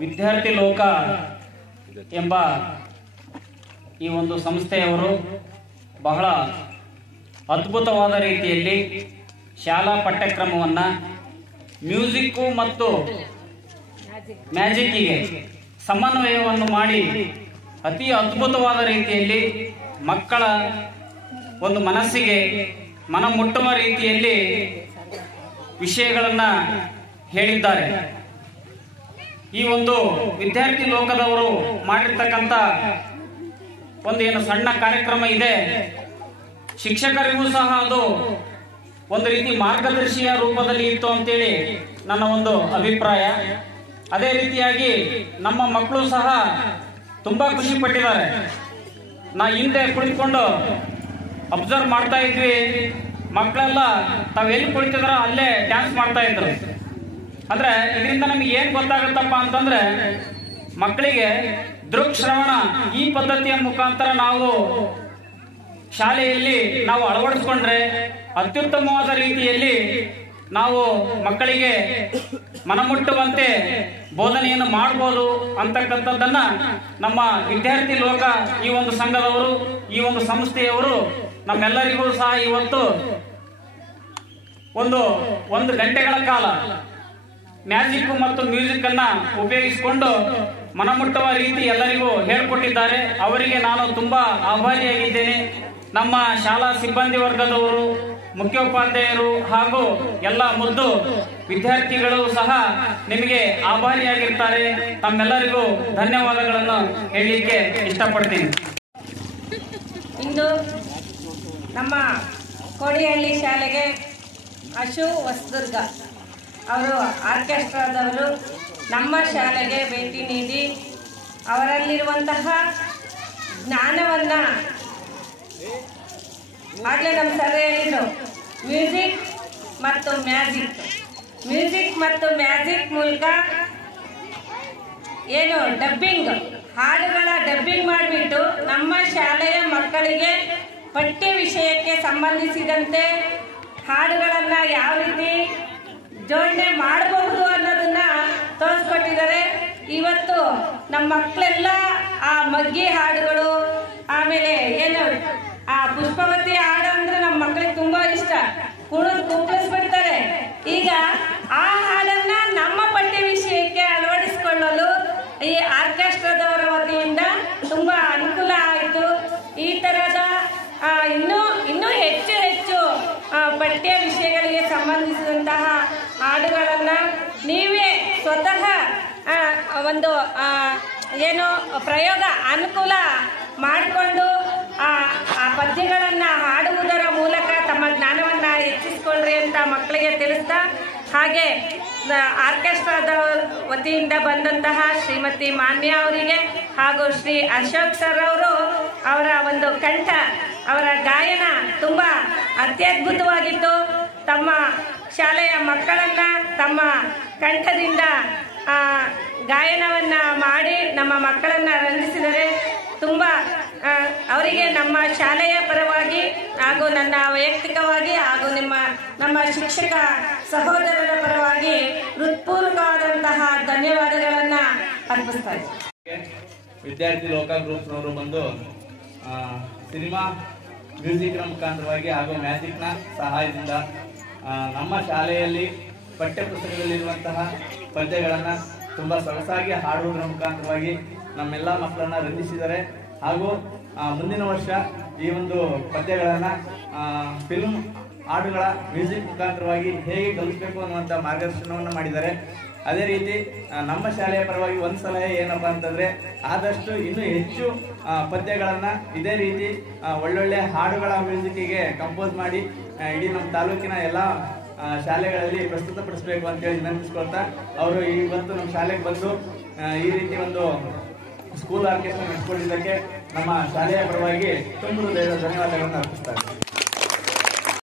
ವಿದ್ಯಾರ್ಥಿ ಲೋಕ ಎಂಬ ಈ ಒಂದು ಸಂಸ್ಥೆಯವರು ಬಹಳ ಅದ್ಭುತವಾದ ರೀತಿಯಲ್ಲಿ ಶಾಲಾ ಪಠ್ಯಕ್ರಮವನ್ನು ಮ್ಯೂಸಿಕ್ಕು ಮತ್ತು ಮ್ಯಾಜಿಕ್ಕಿಗೆ ಸಮನ್ವಯವನ್ನು ಮಾಡಿ ಅತಿ ಅದ್ಭುತವಾದ ರೀತಿಯಲ್ಲಿ ಮಕ್ಕಳ ಒಂದು ಮನಸ್ಸಿಗೆ ಮನಮುಟ್ಟುವ ರೀತಿಯಲ್ಲಿ ವಿಷಯಗಳನ್ನು ಹೇಳಿದ್ದಾರೆ. ಈ ಒಂದು ವಿದ್ಯಾರ್ಥಿ ಲೋಕದವರು ಮಾಡಿರ್ತಕ್ಕಂಥ ಒಂದು ಏನು ಸಣ್ಣ ಕಾರ್ಯಕ್ರಮ ಇದೆ, ಶಿಕ್ಷಕರಿಗೂ ಸಹ ಅದು ಒಂದು ರೀತಿ ಮಾರ್ಗದರ್ಶಿಯ ರೂಪದಲ್ಲಿ ಇತ್ತು ಅಂತೇಳಿ ನನ್ನ ಒಂದು ಅಭಿಪ್ರಾಯ. ಅದೇ ರೀತಿಯಾಗಿ ನಮ್ಮ ಮಕ್ಕಳು ಸಹ ತುಂಬ ಖುಷಿ ಪಟ್ಟಿದ್ದಾರೆ. ನಾ ಹಿಂದೆ ಕುಳಿತುಕೊಂಡು ಅಬ್ಸರ್ವ್ ಮಾಡ್ತಾ ಇದ್ವಿ, ಮಕ್ಕಳೆಲ್ಲ ತಾವೆಲ್ಲಿ ಕುಳಿತಿದಾರೋ ಅಲ್ಲೇ ಡ್ಯಾನ್ಸ್ ಮಾಡ್ತಾ ಇದ್ರು. ಅಂದ್ರೆ ಇದರಿಂದ ನಮಗೆ ಏನ್ ಗೊತ್ತಾಗುತ್ತಪ್ಪ ಅಂತಂದ್ರೆ, ಮಕ್ಕಳಿಗೆ ದೃಕ್ಶ್ರವಣ ಈ ಪದ್ಧತಿಯ ಮುಖಾಂತರ ನಾವು ಶಾಲೆಯಲ್ಲಿ ನಾವು ಅಳವಡಿಸ್ಕೊಂಡ್ರೆ ಅತ್ಯುತ್ತಮವಾದ ರೀತಿಯಲ್ಲಿ ನಾವು ಮಕ್ಕಳಿಗೆ ಮನಮುಟ್ಟುವಂತೆ ಬೋಧನೆಯನ್ನು ಮಾಡಬಹುದು ಅಂತಕ್ಕಂಥದ್ದನ್ನ ನಮ್ಮ ವಿದ್ಯಾರ್ಥಿ ಲೋಕ ಈ ಒಂದು ಸಂಘದವರು, ಈ ಒಂದು ಸಂಸ್ಥೆಯವರು ನಮ್ಮೆಲ್ಲರಿಗೂ ಸಹ ಇವತ್ತು ಒಂದು ಗಂಟೆಗಳ ಕಾಲ ಮ್ಯಾಜಿಕ್ ಮತ್ತು ಮ್ಯೂಸಿಕ್ ಅನ್ನ ಉಪಯೋಗಿಸಿಕೊಂಡು ಮನಮುಟ್ಟುವ ರೀತಿ ಎಲ್ಲರಿಗೂ ಹೇಳಿಕೊಟ್ಟಿದ್ದಾರೆ. ಅವರಿಗೆ ನಾನು ತುಂಬಾ ಆಭಾರಿಯಾಗಿದ್ದೇನೆ. ನಮ್ಮ ಶಾಲಾ ಸಿಬ್ಬಂದಿ ವರ್ಗದವರು, ಮುಖ್ಯೋಪಾಧ್ಯಾಯರು ಹಾಗೂ ಎಲ್ಲ ಮುದ್ದು ವಿದ್ಯಾರ್ಥಿಗಳು ಸಹ ನಿಮಗೆ ಆಭಾರಿಯಾಗಿರ್ತಾರೆ. ತಮ್ಮೆಲ್ಲರಿಗೂ ಧನ್ಯವಾದಗಳನ್ನು ಹೇಳಲಿಕ್ಕೆ ಇಷ್ಟಪಡ್ತೀನಿ. ಇಂದು ನಮ್ಮ ಕೋಡಿಹಳ್ಳಿ ಶಾಲೆಗೆ ಅಶು ಹೊಸದುರ್ಗ ಅವರು ಆರ್ಕೆಸ್ಟ್ರಾದವರು ನಮ್ಮ ಶಾಲೆಗೆ ಭೇಟಿ ನೀಡಿ ಅವರಲ್ಲಿರುವಂತಹ ಜ್ಞಾನವನ್ನು ಆಗಲೇ ನಮ್ಮ ಸರ್ ಹೇಳಿದರು, ಮ್ಯೂಸಿಕ್ ಮತ್ತು ಮ್ಯಾಜಿಕ್ ಮೂಲಕ ಏನು ಡಬ್ಬಿಂಗ್, ಹಾಡುಗಳ ಡಬ್ಬಿಂಗ್ ಮಾಡಿಬಿಟ್ಟು ನಮ್ಮ ಶಾಲೆಯ ಮಕ್ಕಳಿಗೆ ಪಠ್ಯ ವಿಷಯಕ್ಕೆ ಸಂಬಂಧಿಸಿದಂತೆ ಹಾಡುಗಳನ್ನು ಯಾವ ರೀತಿ ಜೋಡಣೆ ಮಾಡಬಹುದು ಅನ್ನೋದನ್ನ ತೋರಿಸ್ಕೊಟ್ಟಿದ್ದಾರೆ. ಇವತ್ತು ನಮ್ಮ ಮಕ್ಕಳೆಲ್ಲ ಆ ಮಗ್ಗಿ ಹಾಡುಗಳು, ಆಮೇಲೆ ಏನು ಆ ಪುಷ್ಪವತಿ ಹಾಡು ಅಂದ್ರೆ ನಮ್ಮ ಮಕ್ಕಳಿಗೆ ತುಂಬಾ ಇಷ್ಟ, ಕುಣಿಸ್ಬಿಡ್ತಾರೆ. ಈಗ ಆ ಹಾಡನ್ನ ನಮ್ಮ ಪಠ್ಯ ವಿಷಯಕ್ಕೆ ಅಳವಡಿಸಿಕೊಳ್ಳಲು ಈ ಆರ್ಕೆಸ್ಟ್ರಾದವರ ವತಿಯಿಂದ ತುಂಬಾ ಅನುಕೂಲ ಆಯಿತು. ಈ ತರದ ಇನ್ನೂ ಹೆಚ್ಚು ಪಠ್ಯ ವಿಷಯಗಳಿಗೆ ಸಂಬಂಧಿಸಿದಂತಹ ಹಾಡುಗಳನ್ನು ನೀವೇ ಸ್ವತಃ ಒಂದು ಏನು ಪ್ರಯೋಗ ಅನುಕೂಲ ಮಾಡಿಕೊಂಡು ಆ ಪದ್ಯಗಳನ್ನು ಹಾಡುವುದರ ಮೂಲಕ ತಮ್ಮ ಜ್ಞಾನವನ್ನು ಹೆಚ್ಚಿಸಿಕೊಳ್ಳ್ರಿ ಅಂತ ಮಕ್ಕಳಿಗೆ ತಿಳಿಸ್ತಾ, ಹಾಗೆ ಆರ್ಕೆಸ್ಟ್ರಾದ ವತಿಯಿಂದ ಬಂದಂತಹ ಶ್ರೀಮತಿ ಮಾನ್ಯ ಅವರಿಗೆ ಹಾಗೂ ಶ್ರೀ ಅಶೋಕ್ ಸರ್ ಅವರು ಅವರ ಒಂದು ಕಂಠ, ಅವರ ಗಾಯನ ತುಂಬ ಅತ್ಯದ್ಭುತವಾಗಿತ್ತು. ತಮ್ಮ ಶಾಲೆಯ ಮಕ್ಕಳನ್ನು ತಮ್ಮ ಕಂಠದಿಂದ ಗಾಯನವನ್ನು ಮಾಡಿ ನಮ್ಮ ಮಕ್ಕಳನ್ನು ರಂಜಿಸಿದರೆ ತುಂಬ ಅವರಿಗೆ ನಮ್ಮ ಶಾಲೆಯ ಪರವಾಗಿ ಹಾಗೂ ನನ್ನ ವೈಯಕ್ತಿಕವಾಗಿ ಹಾಗೂ ನಮ್ಮ ಶಿಕ್ಷಕ ಸಹೋದರರ ಪರವಾಗಿ ಹೃತ್ಪೂರ್ವಕವಾದಂತಹ ಧನ್ಯವಾದಗಳನ್ನು ಅರ್ಪಿಸ್ತಾ ಇದ್ದೀನಿ. ವಿದ್ಯಾರ್ಥಿ ಲೋಕ ಗ್ರೂಪ್ನವರು ಬಂದು ಸಿನಿಮಾ ಮ್ಯೂಸಿಕ್ನ ಮುಖಾಂತರವಾಗಿ ಹಾಗೂ ಮ್ಯಾಜಿಕ್ನ ಸಹಾಯದಿಂದ ನಮ್ಮ ಶಾಲೆಯಲ್ಲಿ ಪಠ್ಯಪುಸ್ತಕದಲ್ಲಿರುವಂತಹ ಪದ್ಯಗಳನ್ನು ತುಂಬ ಸೊಗಸಾಗಿ ಹಾಡುವುದರ ಮುಖಾಂತರವಾಗಿ ನಮ್ಮೆಲ್ಲ ಮಕ್ಕಳನ್ನ ರಂಜಿಸಿದ್ದಾರೆ. ಹಾಗೂ ಮುಂದಿನ ವರ್ಷ ಈ ಒಂದು ಪದ್ಯಗಳನ್ನು ಫಿಲ್ಮ್ ಹಾಡುಗಳ ಮ್ಯೂಸಿಕ್ ಮುಖಾಂತರವಾಗಿ ಹೇಗೆ ಕಲಿಸಬೇಕು ಅನ್ನುವಂಥ ಮಾರ್ಗದರ್ಶನವನ್ನು ಮಾಡಿದ್ದಾರೆ. ಅದೇ ರೀತಿ ನಮ್ಮ ಶಾಲೆಯ ಪರವಾಗಿ ಒಂದು ಸಲಹೆ ಏನಪ್ಪ ಅಂತಂದರೆ, ಆದಷ್ಟು ಇನ್ನೂ ಹೆಚ್ಚು ಪದ್ಯಗಳನ್ನು ಇದೇ ರೀತಿ ಒಳ್ಳೊಳ್ಳೆ ಹಾಡುಗಳ ಮ್ಯೂಸಿಕ್ಕಿಗೆ ಕಂಪೋಸ್ ಮಾಡಿ ಇಡೀ ನಮ್ಮ ತಾಲೂಕಿನ ಎಲ್ಲ ಶಾಲೆಗಳಲ್ಲಿ ಪ್ರಸ್ತುತಪಡಿಸಬೇಕು ಅಂತೇಳಿ ವಿನಂತಿಸ್ಕೊಳ್ತಾ, ಅವರು ಇವತ್ತು ನಮ್ಮ ಶಾಲೆಗೆ ಬಂದು ಈ ರೀತಿ ಒಂದು ಸ್ಕೂಲ್ ಆರ್ಕೆಸ್ಟ್ರಾ ನಡೆಸಿಕೊಂಡಿದ್ದಕ್ಕೆ ನಮ್ಮ ಶಾಲೆಯ ಪರವಾಗಿ ತುಂಬ ಧನ್ಯವಾದಗಳನ್ನು ಅರ್ಪಿಸ್ತಾರೆ.